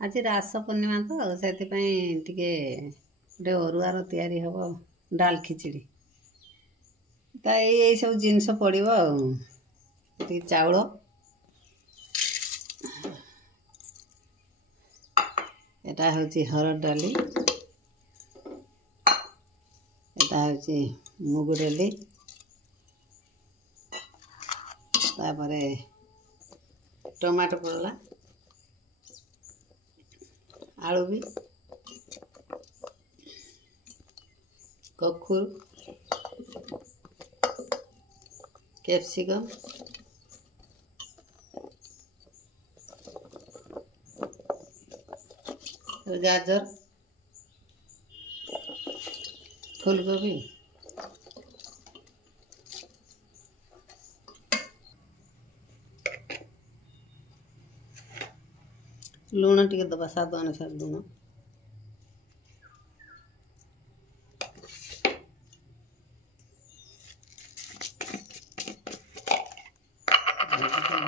आज रास पूर्णिमा तो से टे अरुआर तैयारी हम डाल खिचड़ी तो यही सब जिनस पड़ो चाउल एटा हूँ हरड़ डाली एटा हूँ मुग डाली तापरे टमाटो पड़ला आलू भी कखुर कैप्सिकम गाजर फूलगोभी लुण टिके दबा स्वाद अनुसार लुण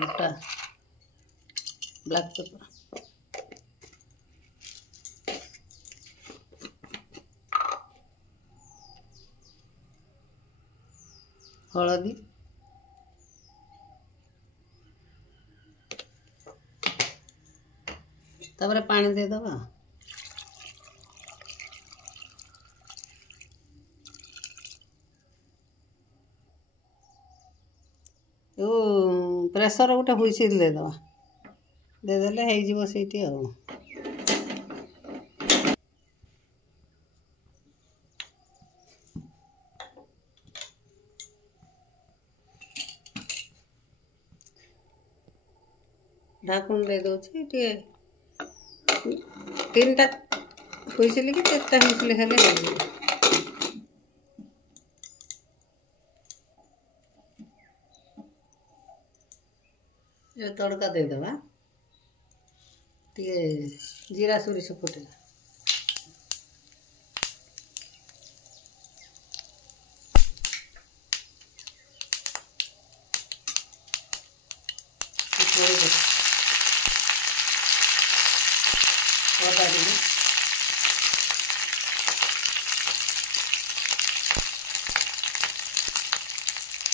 गोटा ब्लैक पेपर हलदी तापर पानी दे दबा प्रेसर गोटे हुइसिल दे दबा देदेले हो जीवो सेठी आ ढाकुन दे दउछि टे 3टा हुइसिल कि 4टा हुइसिल हेले ये तड़का दे दबा टे जीरा सोरिष फुटेला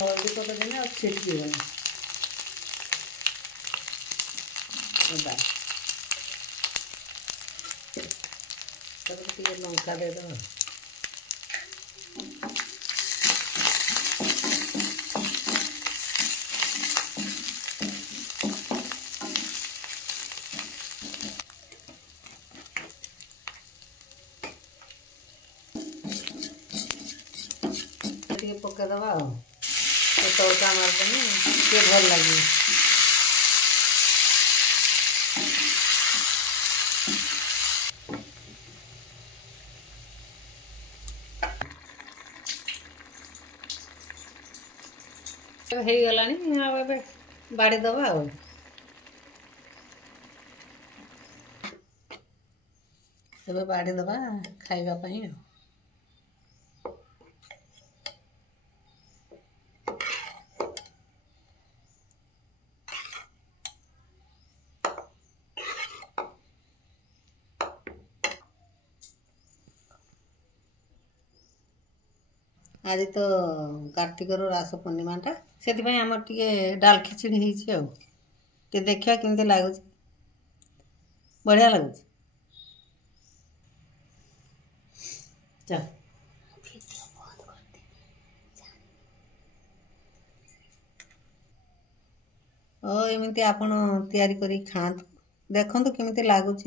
हल्दी पका देने और छिटकी बने लंका दे दो पका दबा तड़का मारदेने टे भल लगे हो गलानी बाड़ी दबा बाड़ी दबा खाइबा पई आज तो कार्तिकर रास पूर्णिमाटा से आम टे डाल खिचड़ी हो देखा केमती लगुच बढ़िया लगुच एमती आपण तैयारी करी खातु देखु केमती लगुच।